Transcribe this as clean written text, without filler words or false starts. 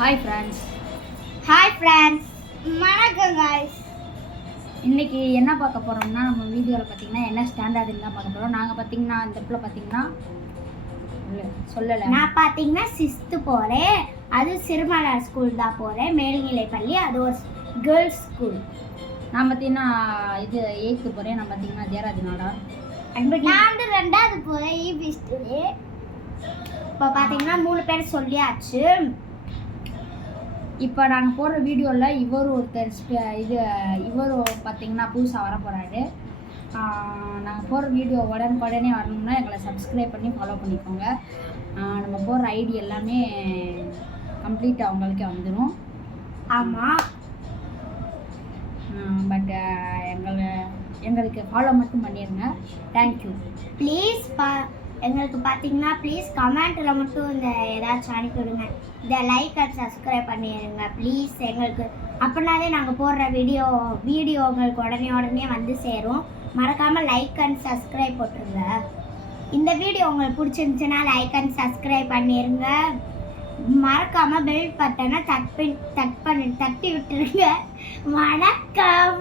Hi friends. வணக்கம் guys. இன்றைக்கி என்ன பார்க்க போகிறோம்னா, நம்ம வீடியோவில் பார்த்திங்கன்னா என்ன ஸ்டாண்டர்டுன்னு தான் பார்க்க போகிறோம். நாங்கள் பார்த்திங்கன்னா இந்த இடத்துல பார்த்திங்கன்னா சொல்லலை, நான் பார்த்திங்கன்னா 6th போகிறேன். அது சிறுமலர் ஸ்கூல் தான் போகிறேன், மேல்நிலை பள்ளி. அது ஒரு கேர்ள்ஸ் ஸ்கூல். நான் பார்த்திங்கன்னா இது 8th போகிறேன். நான் பார்த்திங்கன்னா ஜெயராஜ் நாடா. நான் வந்து 2வது போகிறேன், ஈபி ஸ்கூலு. இப்போ பார்த்திங்கன்னா 3 பேர் சொல்லியாச்சு. இப்போ நாங்கள் போடுற வீடியோவில் இவர் பார்த்திங்கன்னா புதுசாக வர போகிறாரு. நாங்கள் போடுற வீடியோ உடனே வரணும்னா எங்களை சப்ஸ்கிரைப் பண்ணி ஃபாலோ பண்ணிக்கோங்க. நம்ம போடுற ஐடி எல்லாமே கம்ப்ளீட்டாக அவங்களுக்கே வந்துடும். ஆமாம், பட் எங்களுக்கு ஃபாலோ மட்டும் பண்ணிடுங்க. தேங்க்யூ. ப்ளீஸ் எங்களுக்கு பார்த்தீங்கன்னா ப்ளீஸ் கமெண்ட்டில் மட்டும் இந்த ஏதாச்சும் அனுப்பி விடுங்க. இந்த லைக் அண்ட் சப்ஸ்கிரைப் பண்ணிடுங்க ப்ளீஸ். எங்களுக்கு அப்படின்னாலே நாங்கள் போடுற வீடியோ உங்களுக்கு உடனே வந்து சேரும். மறக்காமல் லைக் அண்ட் சப்ஸ்கிரைப் போட்டுருங்க. இந்த வீடியோ உங்களுக்கு பிடிச்சிருந்துச்சுன்னா லைக் அண்ட் சப்ஸ்கிரைப் பண்ணிடுங்க. மறக்காமல் பெல் பட்டனை தட்டி விட்டுருங்க. வணக்கம்.